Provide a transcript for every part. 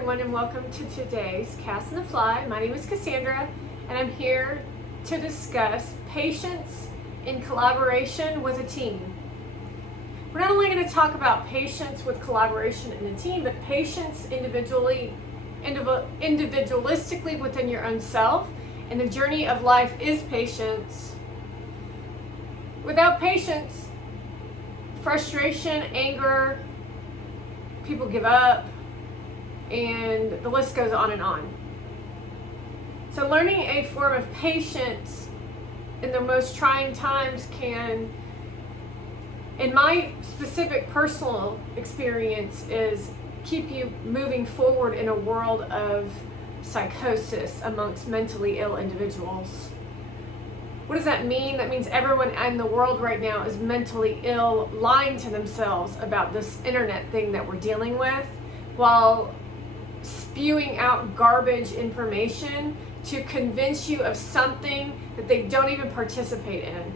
everyone, and welcome to today's Cast and the Fly. My name is Cassandra, and I'm here to discuss patience in collaboration with a team. We're not only going to talk about patience with collaboration in a team, but patience individualistically within your own self. And the journey of life is patience. Without patience, frustration, anger, people give up, and the list goes on and on. So learning a form of patience in the most trying times can, in my specific personal experience, is keep you moving forward in a world of psychosis amongst mentally ill individuals. What does that mean? That means everyone in the world right now is mentally ill, lying to themselves about this internet thing that we're dealing with, while spewing out garbage information to convince you of something that they don't even participate in.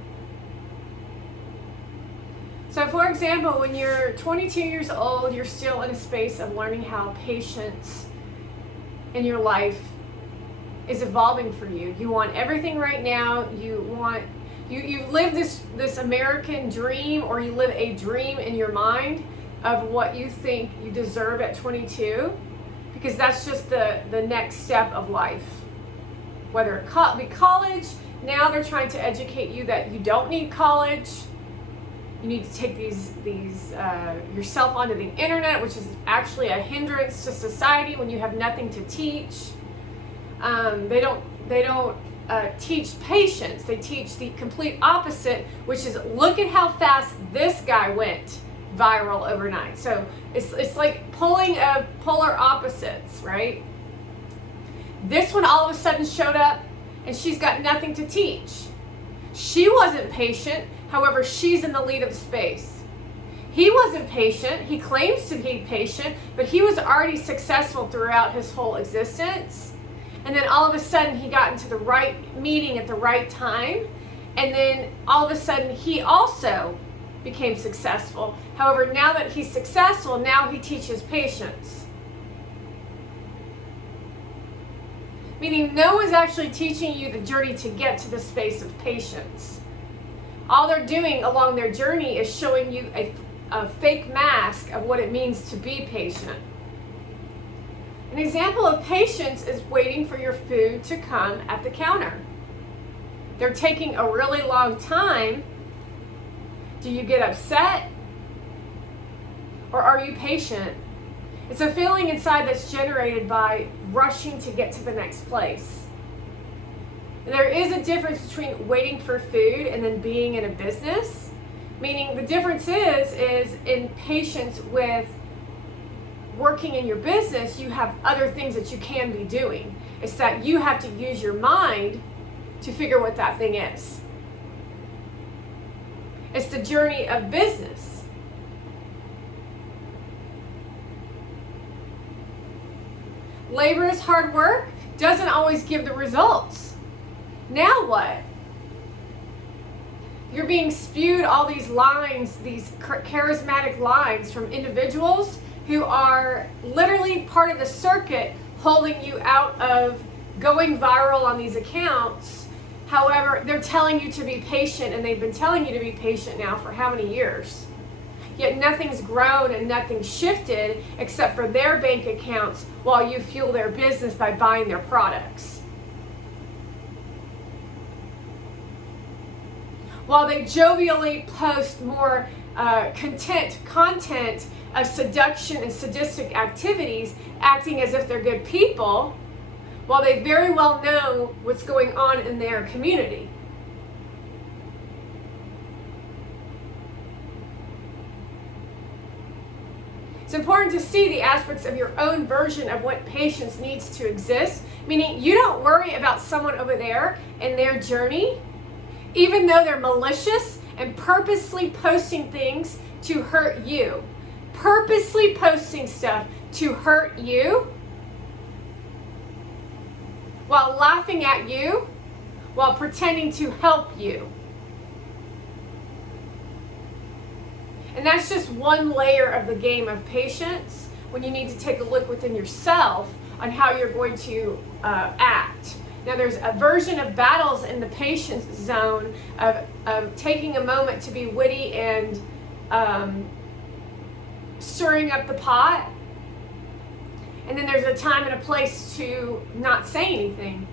So for example, when you're 22 years old, you're still in a space of learning how patience in your life is evolving for you. You want everything right now. You live this American dream, or you live a dream in your mind of what you think you deserve at 22, because that's just the next step of life. Whether it be college, now they're trying to educate you that you don't need college. You need to take yourself onto the internet, which is actually a hindrance to society when you have nothing to teach. They don't teach patience. They teach the complete opposite, which is look at how fast this guy went viral overnight. So it's like pulling of polar opposites, right? This one all of a sudden showed up and she's got nothing to teach. She wasn't patient, however, she's in the lead of the space. He wasn't patient. He claims to be patient, but he was already successful throughout his whole existence. And then all of a sudden he got into the right meeting at the right time. And then all of a sudden he also became successful. However, now that he's successful, now he teaches patience. Meaning no one's actually teaching you the journey to get to the space of patience. All they're doing along their journey is showing you a fake mask of what it means to be patient. An example of patience is waiting for your food to come at the counter. They're taking a really long time. Do you get upset? Or are you patient? It's a feeling inside that's generated by rushing to get to the next place. There is a difference between waiting for food and then being in a business. Meaning the difference is in patience with working in your business, you have other things that you can be doing. It's that you have to use your mind to figure what that thing is. It's the journey of business. Laborious hard work doesn't always give the results. Now what? You're being spewed all these lines, these charismatic lines from individuals who are literally part of the circuit holding you out of going viral on these accounts. However, they're telling you to be patient, and they've been telling you to be patient now for how many years? Yet nothing's grown and nothing's shifted except for their bank accounts while you fuel their business by buying their products. While they jovially post more content of seduction and sadistic activities, acting as if they're good people, while they very well know what's going on in their community. It's important to see the aspects of your own version of what patience needs to exist, meaning you don't worry about someone over there and their journey, even though they're malicious and purposely posting things to hurt you. Purposely posting stuff to hurt you, while laughing at you, while pretending to help you. And that's just one layer of the game of patience, when you need to take a look within yourself on how you're going to act. Now, there's a version of battles in the patience zone of taking a moment to be witty and stirring up the pot. And then there's a time and a place to not say anything.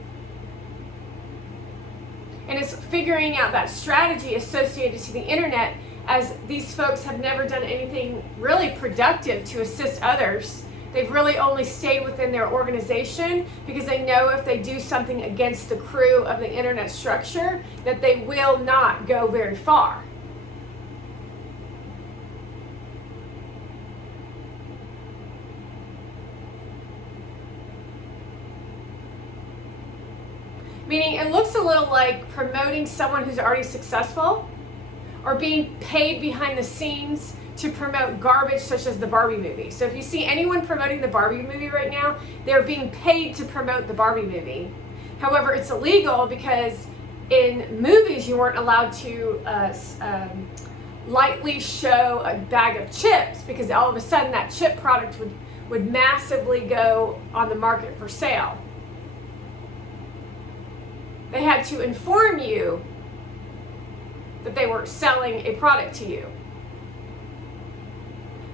And it's figuring out that strategy associated to the internet, as these folks have never done anything really productive to assist others. They've really only stayed within their organization because they know if they do something against the crew of the internet structure, that they will not go very far. Meaning it looks a little like promoting someone who's already successful, or being paid behind the scenes to promote garbage such as the Barbie movie. So if you see anyone promoting the Barbie movie right now, they're being paid to promote the Barbie movie. However, it's illegal because in movies you weren't allowed to lightly show a bag of chips, because all of a sudden that chip product would massively go on the market for sale. They had to inform you that they were selling a product to you,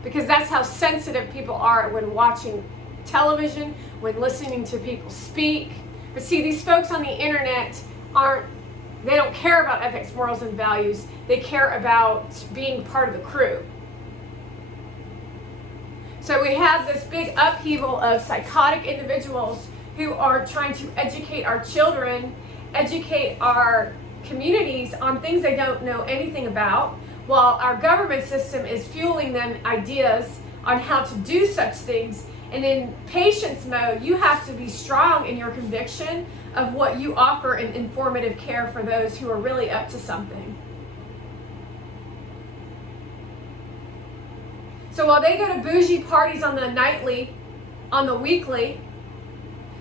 because that's how sensitive people are when watching television, when listening to people speak. But see, these folks on the internet they don't care about ethics, morals, and values. They care about being part of the crew. So we have this big upheaval of psychotic individuals who are trying to educate our children, educate our communities on things they don't know anything about, while our government system is fueling them ideas on how to do such things. And in patience mode, you have to be strong in your conviction of what you offer in informative care for those who are really up to something. So while they go to bougie parties on the weekly,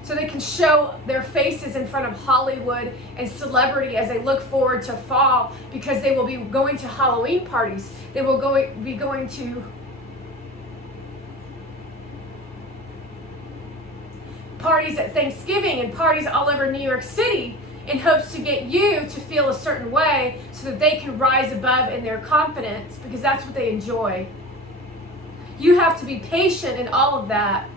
so they can show their faces in front of Hollywood and celebrity as they look forward to fall, because they will be going to Halloween parties. They will be going to parties at Thanksgiving and parties all over New York City in hopes to get you to feel a certain way so that they can rise above in their confidence, because that's what they enjoy. You have to be patient in all of that.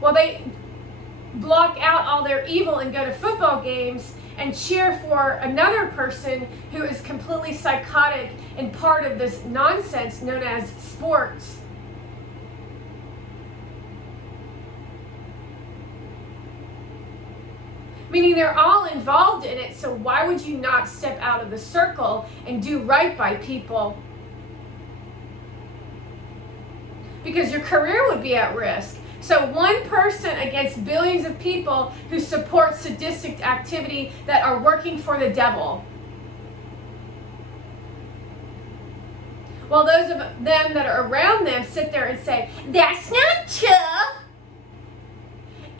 Well, they block out all their evil and go to football games and cheer for another person who is completely psychotic and part of this nonsense known as sports. Meaning they're all involved in it, so why would you not step out of the circle and do right by people? Because your career would be at risk. So one person against billions of people who support sadistic activity that are working for the devil. While those of them that are around them sit there and say, "That's not true.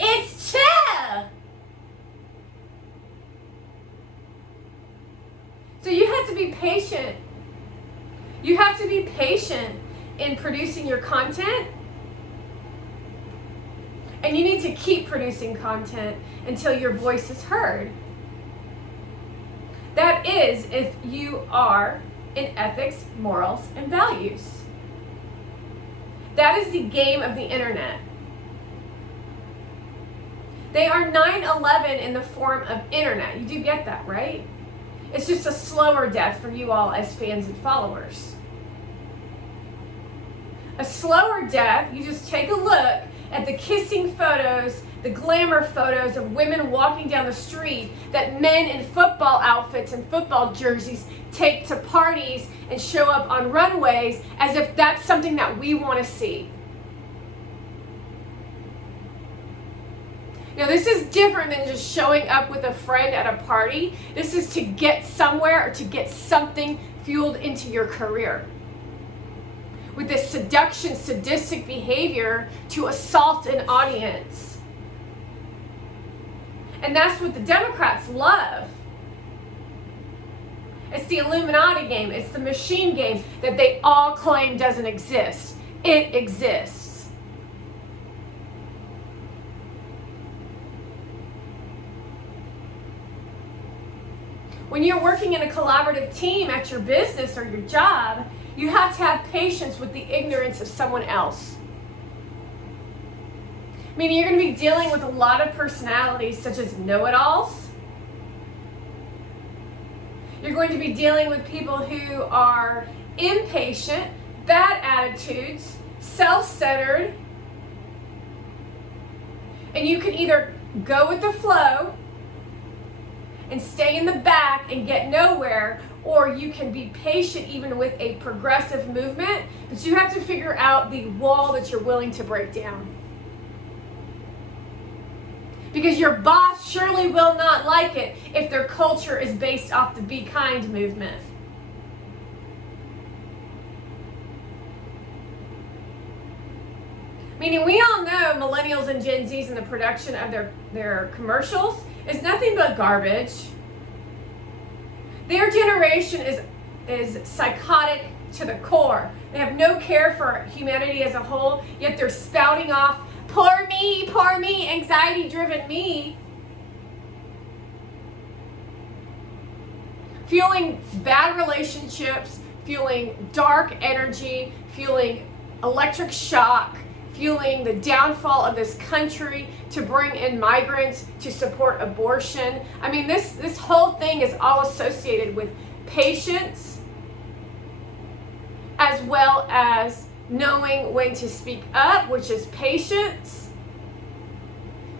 It's true." So you have to be patient. You have to be patient in producing your content. And you need to keep producing content until your voice is heard. That is, if you are in ethics, morals, and values. That is the game of the internet. They are 9/11 in the form of internet. You do get that, right? It's just a slower death for you all as fans and followers. A slower death, you just take a look at the kissing photos, the glamour photos of women walking down the street that men in football outfits and football jerseys take to parties and show up on runways, as if that's something that we want to see. Now, this is different than just showing up with a friend at a party. This is to get somewhere or to get something fueled into your career. With this seduction, sadistic behavior to assault an audience. And that's what the Democrats love. It's the Illuminati game. It's the machine game that they all claim doesn't exist. It exists. When you're working in a collaborative team at your business or your job, you have to have patience with the ignorance of someone else. Meaning you're going to be dealing with a lot of personalities such as know-it-alls. You're going to be dealing with people who are impatient, bad attitudes, self-centered. And you can either go with the flow and stay in the back and get nowhere, or you can be patient even with a progressive movement, but you have to figure out the wall that you're willing to break down. Because your boss surely will not like it if their culture is based off the Be Kind movement. Meaning we all know millennials and Gen Zs in the production of their commercials is nothing but garbage. Their generation is psychotic to the core. They have no care for humanity as a whole, yet they're spouting off, poor me, anxiety-driven me. Fueling bad relationships, fueling dark energy, fueling electric shock, fueling the downfall of this country, to bring in migrants, to support abortion. I mean, this whole thing is all associated with patience, as well as knowing when to speak up, which is patience,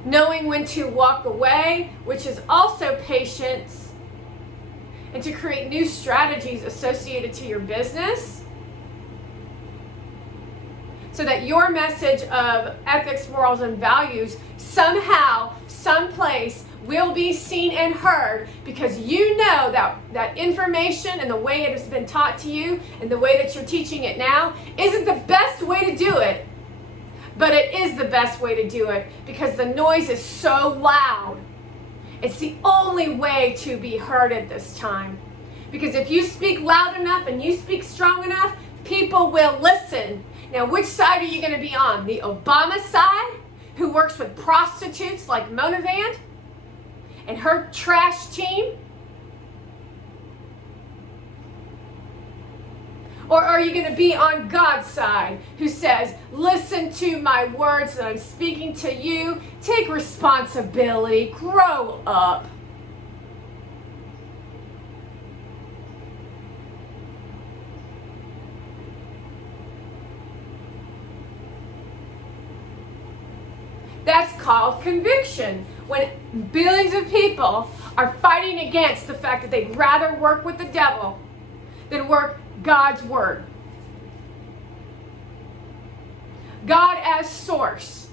knowing when to walk away, which is also patience, and to create new strategies associated to your business so that your message of ethics, morals, and values somehow, someplace will be seen and heard, because you know that information and the way it has been taught to you and the way that you're teaching it now isn't the best way to do it, but it is the best way to do it because the noise is so loud. It's the only way to be heard at this time, because if you speak loud enough and you speak strong enough, people will listen. Now, which side are you going to be on? The Obama side, who works with prostitutes like Mona Vand and her trash team? Or are you going to be on God's side, who says, listen to my words that I'm speaking to you, take responsibility, grow up? That's called conviction. When billions of people are fighting against the fact that they'd rather work with the devil than work God's word. God as source.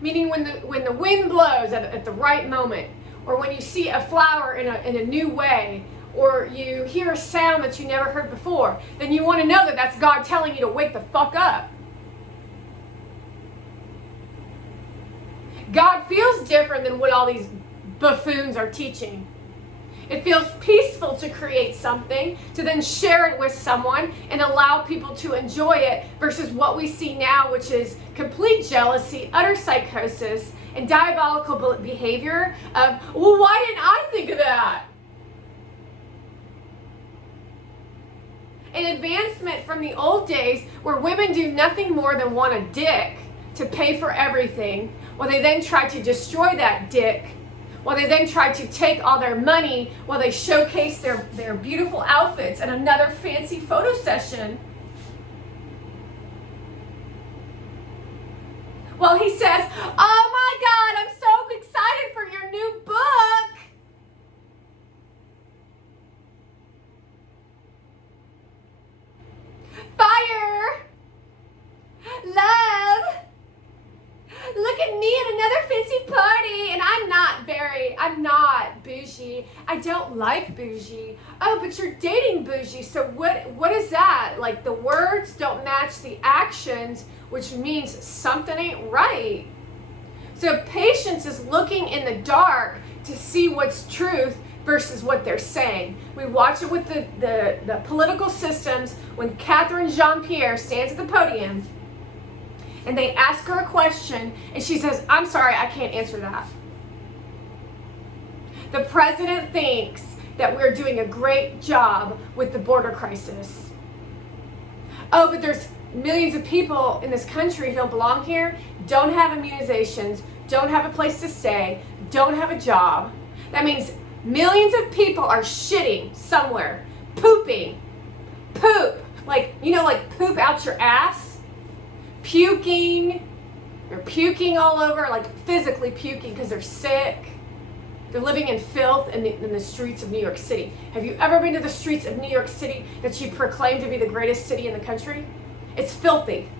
Meaning when the wind blows at the right moment, or when you see a flower in a new way, or you hear a sound that you never heard before, then you want to know that that's God telling you to wake the fuck up. God feels different than what all these buffoons are teaching. It feels peaceful to create something, to then share it with someone and allow people to enjoy it, versus what we see now, which is complete jealousy, utter psychosis, and diabolical behavior of, well, why didn't I think of that? An advancement from the old days where women do nothing more than want a dick to pay for everything, while they then try to destroy that dick, while they then try to take all their money, while they showcase their beautiful outfits at another fancy photo session. Well, he says, oh my God, I'm so excited for your new book. Fire. Love. Look at me at another fancy party, and I'm not bougie. I don't like bougie. Oh, but you're dating bougie, so what is that? Like, the words don't match the actions, which means something ain't right. So patience is looking in the dark to see what's truth, versus what they're saying. We watch it with the political systems when Catherine Jean-Pierre stands at the podium and they ask her a question and she says, "I'm sorry, I can't answer that." The president thinks that we're doing a great job with the border crisis. Oh, but there's millions of people in this country who don't belong here, don't have immunizations, don't have a place to stay, don't have a job. That means millions of people are shitting somewhere, pooping, poop, like poop out your ass, puking, they're puking all over, like physically puking because they're sick. They're living in filth in the streets of New York City. Have you ever been to the streets of New York City that you proclaim to be the greatest city in the country? It's filthy.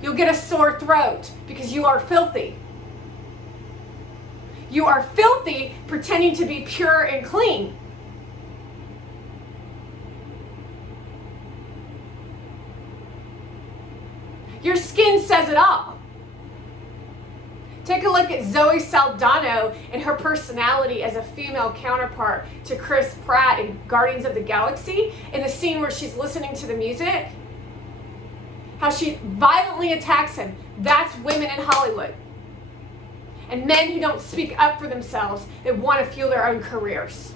You'll get a sore throat because you are filthy. You are filthy pretending to be pure and clean. Your skin says it all. Take a look at Zoe Saldana and her personality as a female counterpart to Chris Pratt in Guardians of the Galaxy, in the scene where she's listening to the music. How she violently attacks him. That's women in Hollywood. And men who don't speak up for themselves, that want to fuel their own careers.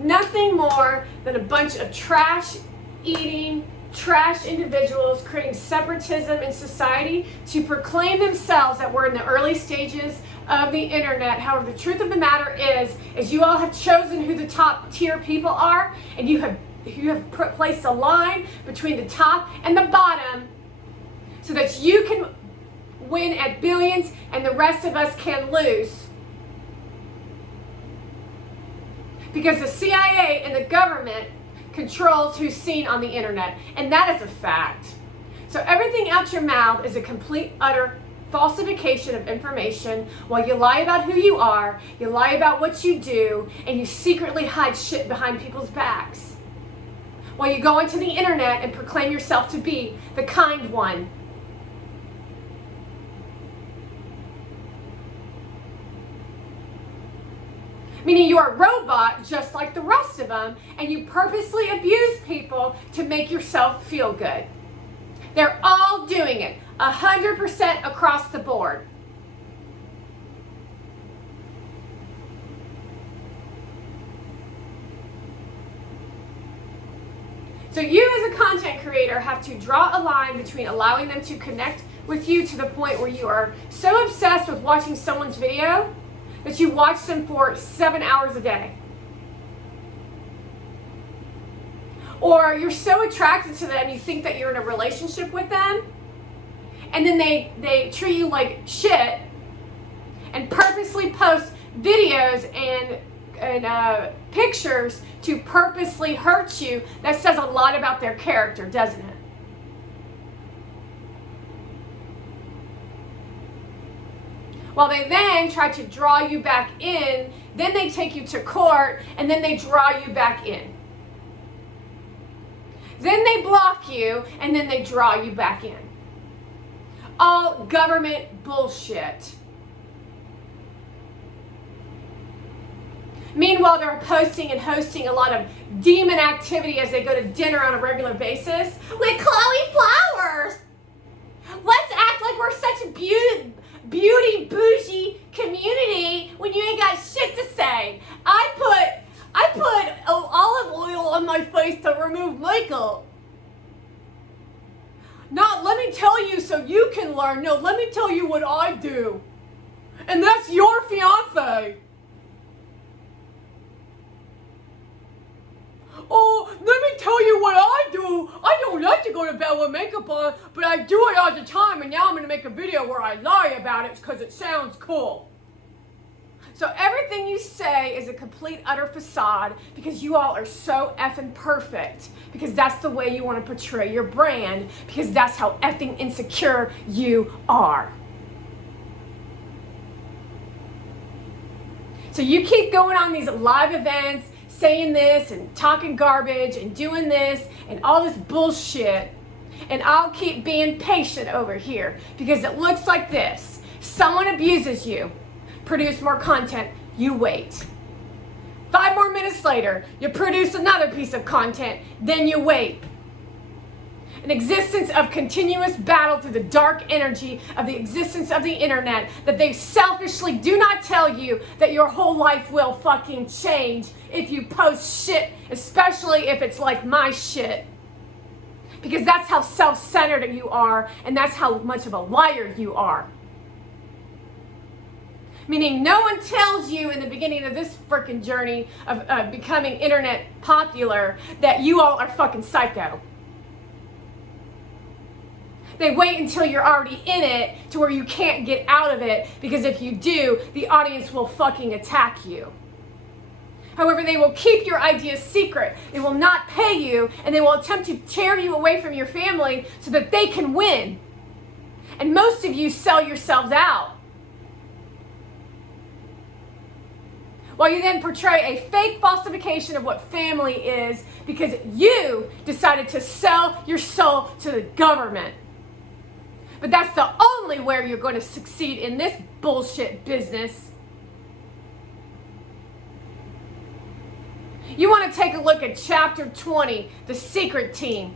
Nothing more than a bunch of trash-eating, trash individuals creating separatism in society to proclaim themselves that we're in the early stages of the internet. However, the truth of the matter is you all have chosen who the top tier people are, and you have placed a line between the top and the bottom so that you can win at billions and the rest of us can lose. Because the CIA and the government controls who's seen on the internet. And that is a fact. So everything out your mouth is a complete, utter falsification of information while you lie about who you are, you lie about what you do, and you secretly hide shit behind people's backs. While you go onto the internet and proclaim yourself to be the kind one. Meaning you are a robot just like the rest of them, and you purposely abuse people to make yourself feel good. They're all doing it, 100% across the board. So you as a content creator have to draw a line between allowing them to connect with you to the point where you are so obsessed with watching someone's video that you watch them for 7 hours a day. Or you're so attracted to them, you think that you're in a relationship with them, and then they treat you like shit and purposely post videos and pictures to purposely hurt you. That says a lot about their character, doesn't it? While they then try to draw you back in, then they take you to court, and then they draw you back in. Then they block you, and then they draw you back in. All government bullshit. Meanwhile, they're posting and hosting a lot of demon activity as they go to dinner on a regular basis with Chloe Flowers. Let's act like we're such a beauty bougie community when you ain't got shit to say. I put olive oil on my face to remove makeup. Not let me tell you so you can learn. No, let me tell you what I do. And that's your fiance. Oh, let me tell you what I do. I don't like to go to bed with makeup on, but I do it all the time, and now I'm going to make a video where I lie about it because it sounds cool. So everything you say is a complete, utter facade because you all are so effing perfect, because that's the way you want to portray your brand, because that's how effing insecure you are. So you keep going on these live events, saying this and talking garbage and doing this and all this bullshit. And I'll keep being patient over here because it looks like this. Someone abuses you. Produce more content. You wait. 5 more minutes later, you produce another piece of content. Then you wait. An existence of continuous battle through the dark energy of the existence of the internet that they selfishly do not tell you that your whole life will fucking change if you post shit, especially if it's like my shit. Because that's how self-centered you are, and that's how much of a liar you are. Meaning no one tells you in the beginning of this freaking journey of becoming internet popular that you all are fucking psycho. They wait until you're already in it to where you can't get out of it, because if you do, the audience will fucking attack you. However, they will keep your ideas secret. They will not pay you, and they will attempt to tear you away from your family so that they can win. And most of you sell yourselves out. While you then portray a fake falsification of what family is because you decided to sell your soul to the government. But that's the only way you're going to succeed in this bullshit business. You want to take a look at chapter 20, The Secret Team,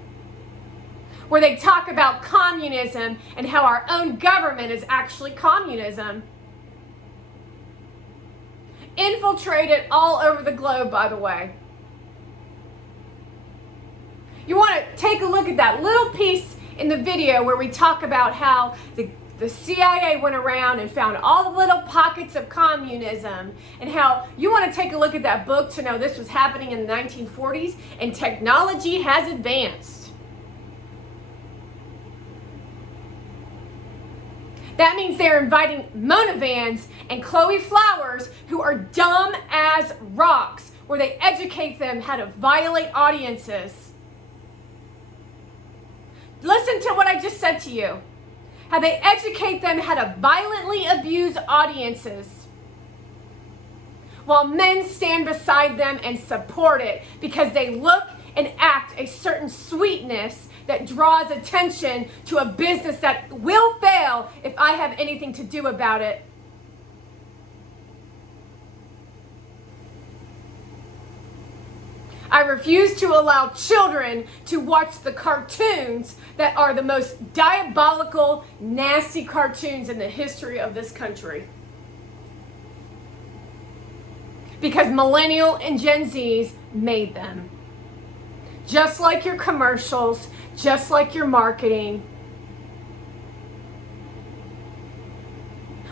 where they talk about communism and how our own government is actually communism. Infiltrated all over the globe, by the way. You want to take a look at that little piece in the video where we talk about how the CIA went around and found all the little pockets of communism, and how you want to take a look at that book to know this was happening in the 1940s and technology has advanced. That means they're inviting Mona Vans and Chloe Flowers, who are dumb as rocks, where they educate them how to violate audiences. Listen to what I just said to you. How they educate them how to violently abuse audiences, while men stand beside them and support it because they look and act a certain sweetness that draws attention to a business that will fail if I have anything to do about it. I refuse to allow children to watch the cartoons that are the most diabolical, nasty cartoons in the history of this country. Because millennial and Gen Zs made them. Just like your commercials, just like your marketing.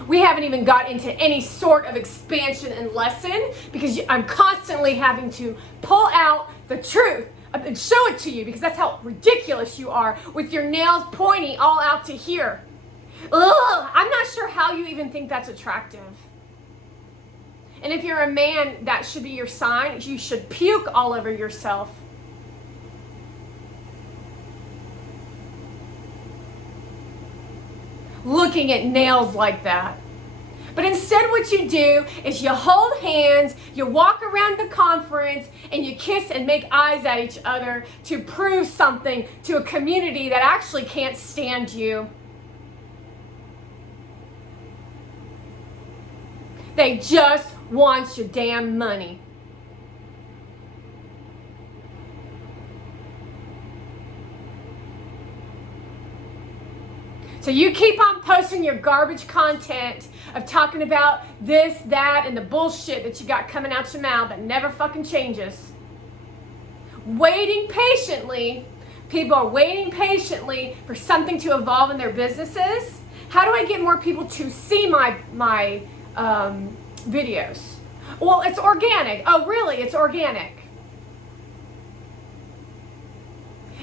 We haven't even got into any sort of expansion and lesson because I'm constantly having to pull out the truth and show it to you, because that's how ridiculous you are with your nails pointing all out to here. Ugh, I'm not sure how you even think that's attractive. And if you're a man, that should be your sign. You should puke all over yourself. Looking at nails like that. But instead what you do is you hold hands, you walk around the conference, and you kiss and make eyes at each other to prove something to a community that actually can't stand you. They just want your damn money. So you keep on posting your garbage content of talking about this, that, and the bullshit that you got coming out your mouth that never fucking changes. Waiting patiently. People are waiting patiently for something to evolve in their businesses. How do I get more people to see my videos? Well, it's organic. Oh, really? It's organic.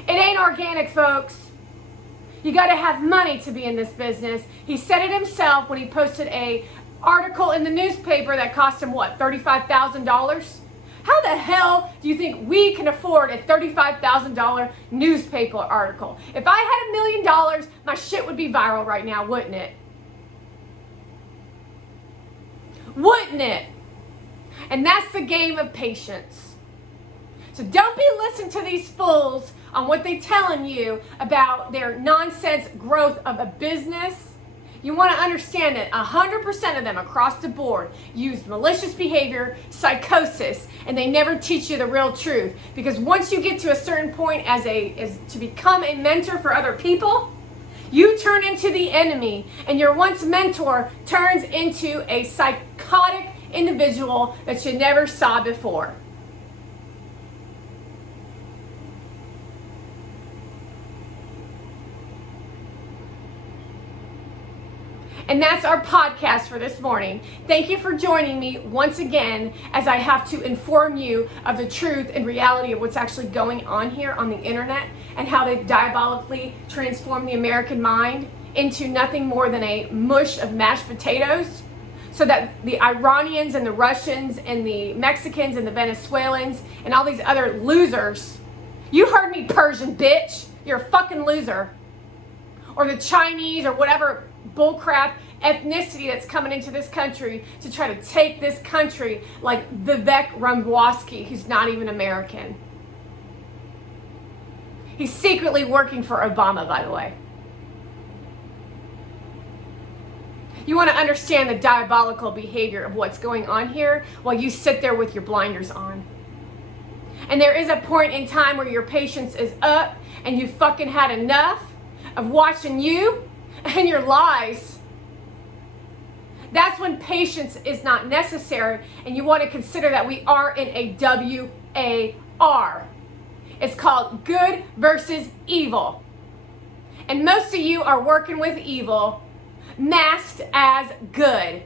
It ain't organic, folks. You got to have money to be in this business. He said it himself when he posted a article in the newspaper that cost him, what, $35,000? How the hell do you think we can afford a $35,000 newspaper article? If I had $1 million, my shit would be viral right now, wouldn't it? Wouldn't it? And that's the game of patience. So don't be listening to these fools on what they're telling you about their nonsense growth of a business. You want to understand that 100% of them across the board use malicious behavior, psychosis, and they never teach you the real truth. Because once you get to a certain point as to become a mentor for other people, you turn into the enemy, and your once mentor turns into a psychotic individual that you never saw before. And that's our podcast for this morning. Thank you for joining me once again as I have to inform you of the truth and reality of what's actually going on here on the internet and how they've diabolically transformed the American mind into nothing more than a mush of mashed potatoes, so that the Iranians and the Russians and the Mexicans and the Venezuelans and all these other losers, you heard me, Persian bitch, you're a fucking loser. Or the Chinese or whatever bullcrap ethnicity that's coming into this country to try to take this country, like Vivek Ramaswamy, who's not even American. He's secretly working for Obama, by the way. You want to understand the diabolical behavior of what's going on here while you sit there with your blinders on. And there is a point in time where your patience is up and you fucking had enough of watching you and your lies. That's when patience is not necessary, and you want to consider that we are in a WAR. It's called good versus evil. And most of you are working with evil masked as good.